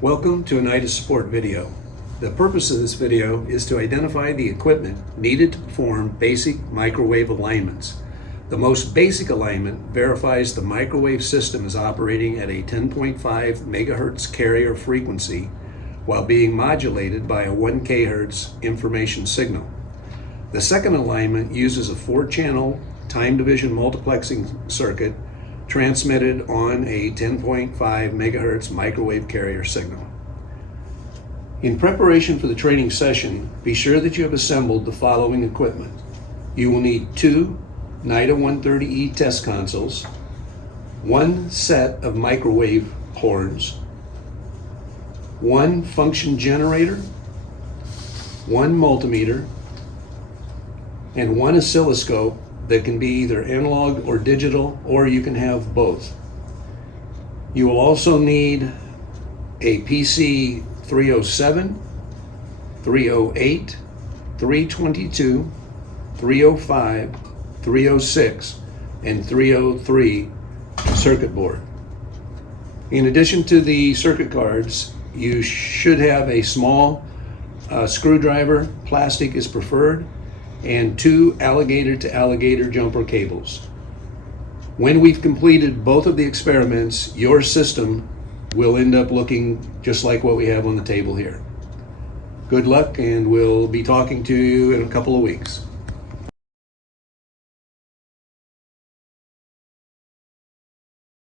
Welcome to a NIDA support video. The purpose of this video is to identify the equipment needed to perform basic microwave alignments. The most basic alignment verifies the microwave system is operating at a 10.5 megahertz carrier frequency while being modulated by a 1 kHz information signal. The second alignment uses a 4-channel time division multiplexing circuit transmitted on a 10.5 megahertz microwave carrier signal. In preparation for the training session, be sure that you have assembled the following equipment. You will need 2 NIDA 130E test consoles, 1 set of microwave horns, 1 function generator, 1 multimeter, and 1 oscilloscope that can be either analog or digital, or you can have both. You will also need a PC 307, 308, 322, 305, 306, and 303 circuit board. In addition to the circuit cards, you should have a small screwdriver, plastic is preferred, and 2 alligator to alligator jumper cables. When we've completed both of the experiments, your system will end up looking just like what we have on the table here. Good luck, and we'll be talking to you in a couple of weeks.